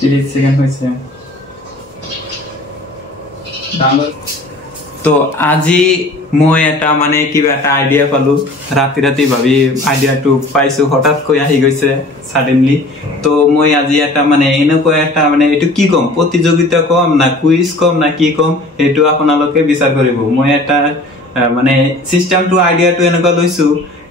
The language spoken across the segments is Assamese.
30 সেকেন্ড হয়েছে তো আজি মই এটা মানে কিবা একটা আইডিয়া পালো রাতি রাতি ভাবি আইডিয়াটো পাইছো হঠাৎ কই আহি গৈছে সাডেনলি তো মই আজি এটা মানে এনেকৈ একটা মানে এটো কি কম প্রতিযোগিতা কম না কুইজ কম না কি কম এটো আপোনালোকে বিচার কৰিব মই এটা মানে সিস্টেমটো আইডিয়াটো এনেকৈ লৈছো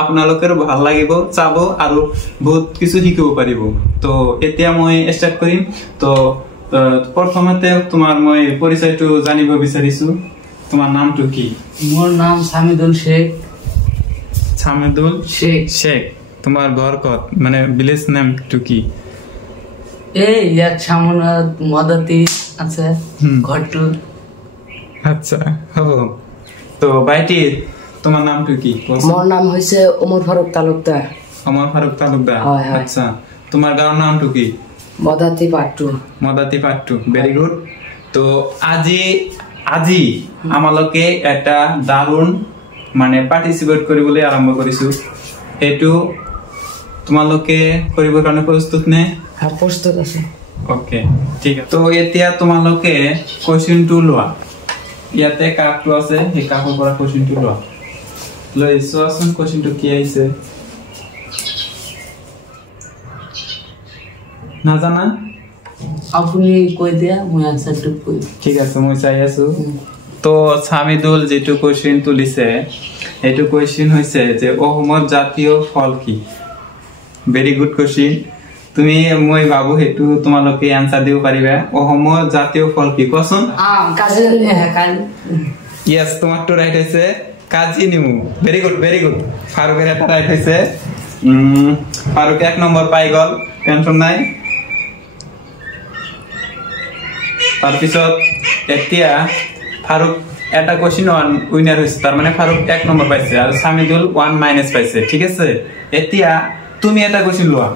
আপোনালোকৰ ভাল লাগিব চাব আৰু বহুত কিছু শিকিব পাৰিব তো এতিয়া মই স্টাৰ্ট কৰিম তো প্ৰথমতে তোমাৰ মই পৰিচয়টো জানিব বিচাৰিছো তোমার নামটো কি মোর নাম সামিদুল শেখ শেখ তোমার ঘর কত মানে ভিলেজ নেম টু কি এই ইয়ার সামনে মদতি আছে ঘরটু আচ্ছা হবো তো বাইটি তোমার নামটো কি মোর নাম হইছে ওমর ফারুক তালুকদার আচ্ছা তোমার গাঁৱৰ নামটো কি মদাতি পাট্টু ভেৰি গুড তো আজি আমালোকে একটা দাৰুণ মানে পাৰ্টিসিপেট কৰিবলৈ আৰম্ভ কৰিছো এটো তোমালোকে কৰিবৰ কাৰণে প্ৰস্তুত নে হ্যাঁ প্ৰস্তুত আছে ওকে ঠিক আছে তো এতিয়া তোমালোকে কোৱেশ্চনটো লোৱা ইয়াতে কাপটো আছে এই কাপৰ পৰা কোৱেশ্চনটো লোৱা লৈ চোৱাচোন কোৱেশ্চনটো কি আহিছে নাজানা আপনি কই দিয়া মই আনসারটো কই ঠিক আছে মই চাই আছো তো সামিদুল যেটো কোশ্চেন তুলিছে এটো কোশ্চেন হইছে যে অসমৰ জাতীয় ফল কি ভেৰি গুড কোশ্চেন তুমি মই ভাবো হেতু তোমালোকে আনসাৰ দিব পাৰিবা অসমৰ জাতীয় ফল কি কোৱাচোন কাজি ইয়েস তোমাৰটো ৰাইট আছে কাজি নিমু ভেৰি গুড ফাৰুকেৰ এটা ৰাইট হইছে ফাৰুক 1 নম্বৰ পাই গল টেনশন নাই তাৰপিছত এতিয়া ফাৰুক এটা কোশ্চেন উইনাৰ হইছে তাৰ মানে ফাৰুক 1 নম্বৰ পাইছে আর সামিদুল 1 মাইনাস পাইছে ঠিক আছে এতিয়া তুমি এটা কোশ্চেন লোৱা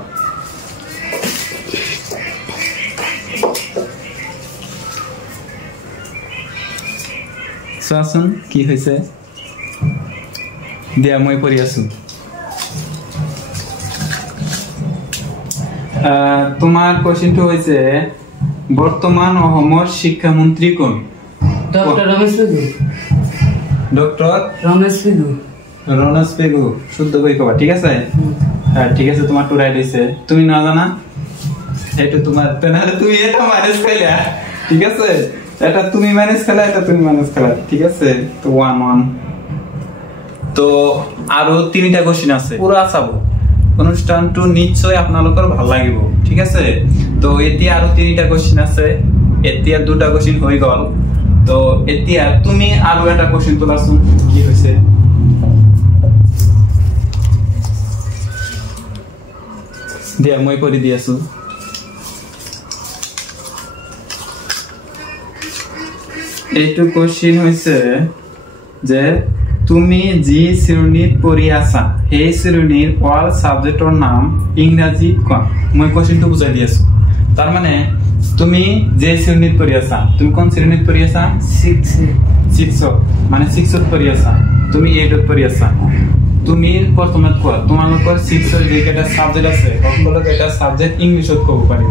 সোয়াসন কি হইছে দিয়া মই পড়ি আছো তোমাৰ কোশ্চেনটো হইছে বৰ্তমান অসমৰ শিক্ষামন্ত্রী কোন ডক্টর রমেশ পেগু শুদ্ধ কই কবা ঠিক আছে হ্যাঁ ঠিক আছে তোমার টু রাইট হইছে তুমি না জানা এটা তোমার তাহলে তুমি এটা মাইনাস খেলা ঠিক আছে এটা তুমি মাইনাস খেলা এটা তুমি মাইনাস খেলা ঠিক আছে তো 1 তো আরো তিনটা কোশ্চেন আছে পুরা চাবো অনুষ্ঠানটো নিশ্চয় আপোনালোকৰ ভাল লাগিব ঠিক আছে তো এতিয়া আৰু তিনটা কোশ্চেন আছে এতিয়া দুটা কোশ্চেন হৈ গল তো এতিয়া তুমি আৰু এটা কোশ্চেন তোলাছোন কি হৈছে দিয়া মই পঢ়ি দি আছো এইটো কোশ্চেন হৈছে যে তুমি জি শ্ৰেণীত পঢ়ি আছা এই শ্ৰেণীৰ অল সাবজেক্টৰ নাম ইংৰাজীত কোৱা মই কোশ্চেনটো বুজাই দি আছো তাৰ মানে তুমি যে শ্ৰেণীত পঢ়ি আছা তুমি কোন শ্ৰেণীত পঢ়ি আছা 6 মানে 6ত পঢ়ি আছা তুমি 8ত পঢ়ি আছা তুমি প্ৰথমে কোৱা তোমালোকৰ 6ৰ যেটা সাবজেক্ট আছে সকলোকে এটা সাবজেক্ট ইংলিশত ক'ব পাৰিব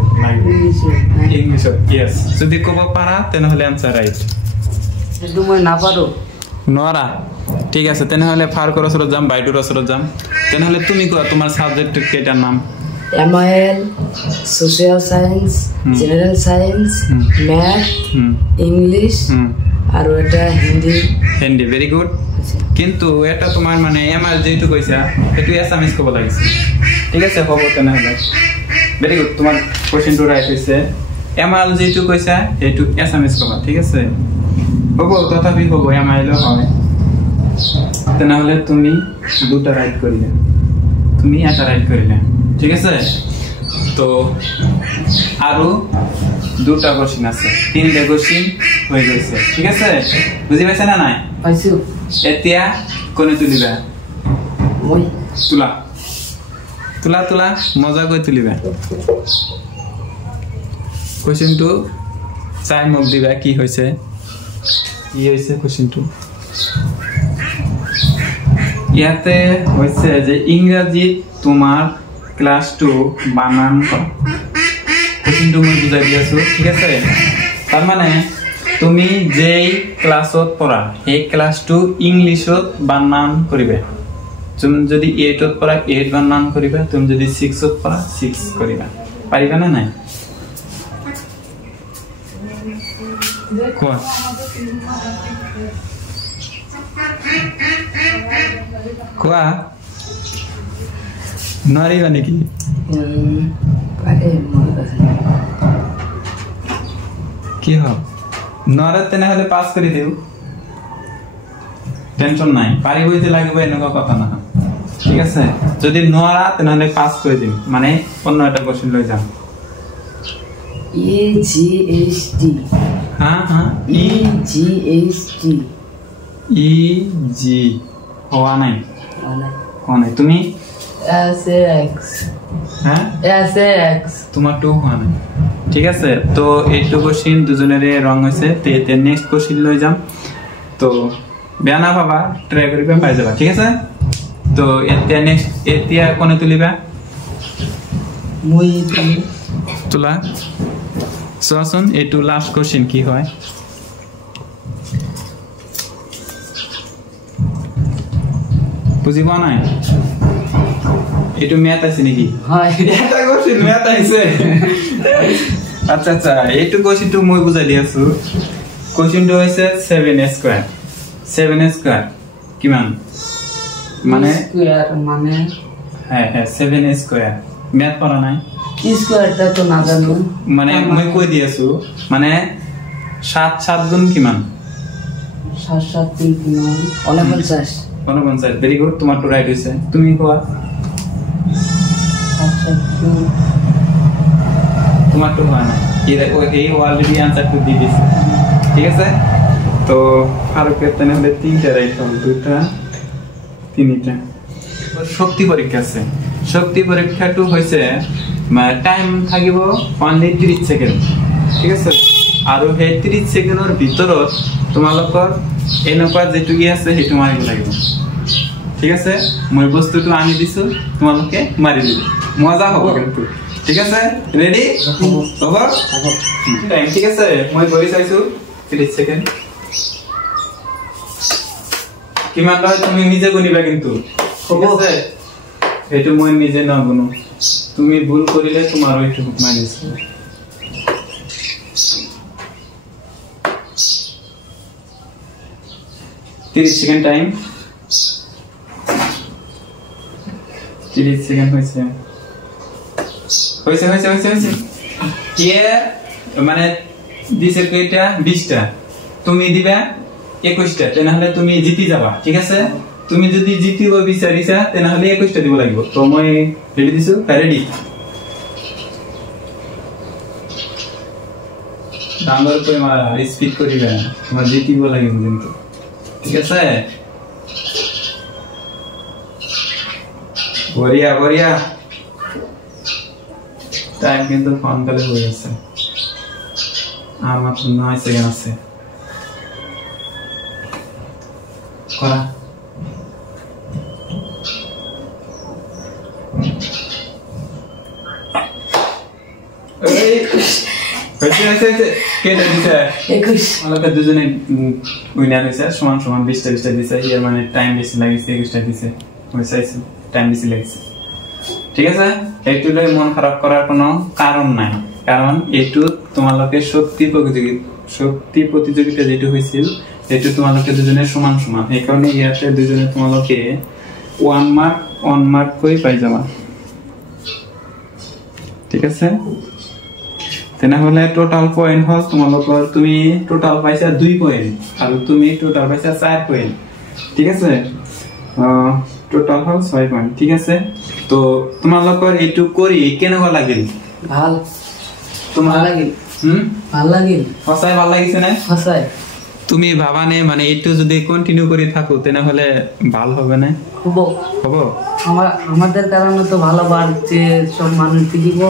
ইংলিশত ইয়েস যদি ক'ব পাৰা তেনেহলে আনসাৰ ৰাইট কিন্তু মই না পাৰো নৰা ঠিক আছে তেনেহলে ফাৰুকৰ ওচৰত যাম বাইটুৰ ওচৰত যাম তেনেহলে তুমি কোৱা তোমাৰ সাবজেক্ট কেইটাৰ নাম MIL social science general science math English আর এটা হিন্দি ভেরি গুড কিন্তু এটা তোমার মানে MIL যেটো কইছা এটো এসামিজ কব লাগিছে ঠিক আছে হ'ব তেনেহলে ভেরি গুড তোমার কোশ্চেনটো রাইট হৈছে MIL যেটো কইছা এটো এসামিজ কবা ঠিক আছে হ'ব তথাপি হ'ব MIL হয় তেনেহলে তুমি দুটা রাইট কৰিলে তুমি এটা ৰাইট কৰিলে ঠিক আছে তো আৰু দুটা কোশ্চেন আছে তিনটা কোশ্চেন হৈ গৈছে ঠিক আছে বুজি পাইছা না নাই পাইছো এতিয়া কোনে তুলিবা মই তুলা মজা কৰি তুলিবা কোশ্চেনটো চাই মোক দিবা কি হৈছে কোশ্চেনটো ইয়াতে হৈছে যে ইংৰাজীত তোমাৰ ক্লাস 2 বানান কোশ্চেনটো মই বুজাই দি আছো ঠিক আছে তাৰ মানে তুমি যেই ক্লাছত পড়া এই ক্লাসটো ইংলিশত বানান করিবে তুমি যদি 8 ত পড়া 8 বানান করিবে তুমি যদি 6 ত পড়া 6 করিবে পারিবে না নাই কোন কোয়া নরিবা নাকি পারে কি হবে নরাতে না হলে পাস করে দেও টেনশন নাই পারি হইতে লাগবে এনেকা কথা না ঠিক আছে যদি নরাতে না হলে পাস করে দিন মানে অন্য একটা কোশ্চেন লই যাও EGHT হ্যাঁ হ্যাঁ EGHT EG হওয়া নাই কোন তুমি SAX হ্যাঁ SAX তোমার টু হওয়া নাই ঠিক আছে তো এইটু কোশ্চেন দুজনের রং হইছে তে নেক্সট কোশ্চেন লই যাম তো বেনা বাবা ট্রাই করিবা পাই যাবা ঠিক আছে তো এতিয়া নেক্সট এতিয়া কোনে তুলিবা মুই তুলা সোয়াসন এইটু লাস্ট কোশ্চেন কি হয় বুঝিবা নাই এইটু ম্যাথ আছে নাকি হয় এটা কোশ্চেন ম্যাথ আছে আচ্ছা আচ্ছা এইটু কোশ্চেন তো মই বুঝাই দিয়াছো কোশ্চেনটো হইছে 7 স্কয়ার 7 স্কয়ার কিমান মানে স্কয়ার মানে হ্যাঁ হ্যাঁ 7 স্কয়ার ম্যাথ পড়া নাই স্কয়ারটা তো না জানো মানে মই কই দিয়াছো মানে 7 7 গুণ কিমান 7 7 3 কিমান 49 49 ভেরি গুড তোমার তো রাইট হইছে তুমি কোয়া 7 7 তোমার তো হয় না এই দেখো এই অলরেডি आंसर তো দিয়ে দিছে ঠিক আছে তো ফারুকের তেনে হলে তিনটা রাইট হবে দুইটা তিনটা শক্তি পরীক্ষা আছে শক্তি পরীক্ষাটো হইছে টাইম থাকিব অনলি 30 সেকেন্ড ঠিক আছে আৰু সেই 30 সেকেন্ডৰ ভিতৰত তোমালোকৰ এনেকুৱা যেটো কি আছে হেতু মাৰিব লাগিব ঠিক আছে মই বস্তুটো আনি দিছো তোমালোকে মাৰি দিবা মজা হ'ব কিন্তু ঠিক আছে রেডি ওভার টাইম ঠিক আছে মই গৈ চাইছো 30 সেকেন্ড কিমান হয় তুমি নিজে গুনিবা কিন্তু ঠিক আছে হেতু মই নিজে না গুনো তুমি ভুল কৰিলে তোমাৰ এইটো মাইনাস 30 সেকেন্ড টাইম 30 সেকেন্ড হইছে হইছে কি মানে দিছে কয়টা 20টা তুমি দিবা 21টা তেনহলে তুমি জিতি যাবা ঠিক আছে তুমি যদি জিতিব বিচাৰিছা তেনহলে 21টা দিব লাগিব তো মই ৰেডি দিছো ৰেডি ডাঙৰ কৈ মাৰা স্পিড কৰিবা মই জিতিব লাগিব কিন্তু ঠিক আছে বঢ়িয়া বঢ়িয়া টাইম কিন্তু ফোনকালে হয়ে গেছে আর মাত্র 9 সেকেন্ড আছে করা কে দিছে 21 আমাকে দুজনে উইনার হইছে সমান সমান 20টা 20টা দিছে এর মানে টাইম বেশি লাগিছে 21টা দিছে হইছে টাইম বেশি লাগিছে ঠিক আছে এইটুলে মন খারাপ করার কোনো কারণ নাই কারণ এটু তোমালোকে শক্তি প্রতিযোগিতা যেটা হইছিল এটু তোমালোকে দুজনে সমান সমান এই কারণে ইয়াতে দুজনে তোমালোকে 1 মার্ক কই পাই যাবা ঠিক আছে তেনে হলে টোটাল পয়েন্ট হল তোমালোকৰ তুমি টোটাল পাইছা 2 পয়েন্ট আর তুমি টোটাল পাইছা 4 পয়েন্ট ঠিক আছে টোটাল হল 6 পয়েন্ট ঠিক আছে তো তোমালোকৰ এটু কৰি কেনেকুৱা লাগিল ভাল তোমার লাগিল ভাল লাগিল সঁচাই ভাল লাগিছে না সঁচাই তুমি ভাবানে মানে এটু যদি কন্টিনিউ কৰি থাকো তেনে হলে ভাল হবে না হবো আমাদের কারণে তো ভালো বাড়ছে সব মানুষ শিখিব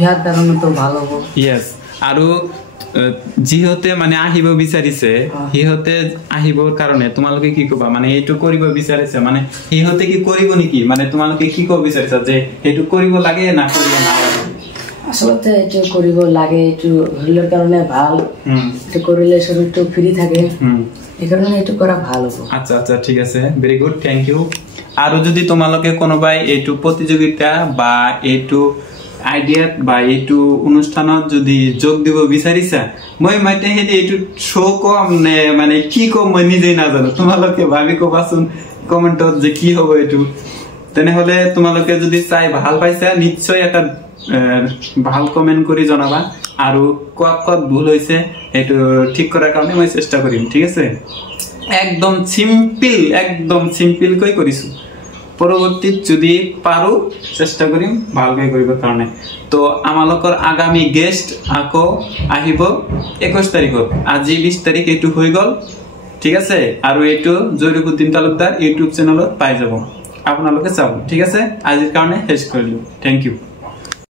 ইয়ার কারণে তো ভালো হবো ইয়েস আৰু যিহতে মানে আহিব বিচাৰিছে হিহতে আহিবৰ কাৰণে তোমালোকে কি কবা মানে এইটো কৰিব বিচাৰিছে মানে হিহতে কি কৰিব নেকি মানে তোমালোকে কি কব বিচাৰিছা যে এইটো কৰিব লাগে না কৰিব নালাগে আসলে এইটো কৰিব লাগে, এইটো শৰীৰৰ কাৰণে ভাল, এইটো কৰিলে শৰীৰটো ফ্ৰী থাকে, এইকাৰণে এইটো কৰা ভাল হ'ব। আচ্ছা আচ্ছা ঠিক আছে, ভেৰি গুড, থ্যাংক ইউ। আৰু যদি তোমালোকে কোনোবাই এইটো প্ৰতিযোগিতা বা এইটো আইডিয়াত বা এইটো অনুষ্ঠানত যদি যোগ দিব বিচাৰিছা, মই মাতে হেৰি এইটো শ্ব' কম নে মানে কি কম মই নিজেই নাজানো, তোমালোকে ভাবি কবাচোন কমেণ্টত যে কি হ'ব এইটো। তেনেহলে তোমালোকে যদি চাই ভাল পাইছা নিশ্চয় এটা ভাল কমেন্ট কৰি জনাবা, আৰু ক'ত ভুল হৈছে এইটো ঠিক কৰাৰ কাৰণে মই চেষ্টা কৰিম, ঠিক আছে? একদম সিম্পল কৈ কৰিছো, পৰৱৰ্তীত যদি পাৰো চেষ্টা কৰিম ভালকৈ কৰিবৰ কাৰণে। তো আমালোকৰ আগামী গেষ্ট আকৌ আহিব 21 তাৰিখত, আজি 20 তাৰিখ, এইটো হৈ গ'ল, ঠিক আছে? আৰু এইটো জয়ৰুকুদ্দিন তালুকদাৰ ইউটিউব চেনেলত পাই যাব, আপোনালোকে চাব, ঠিক আছে? আজিৰ কাৰণে শেষ কৰিলো, থেংক ইউ।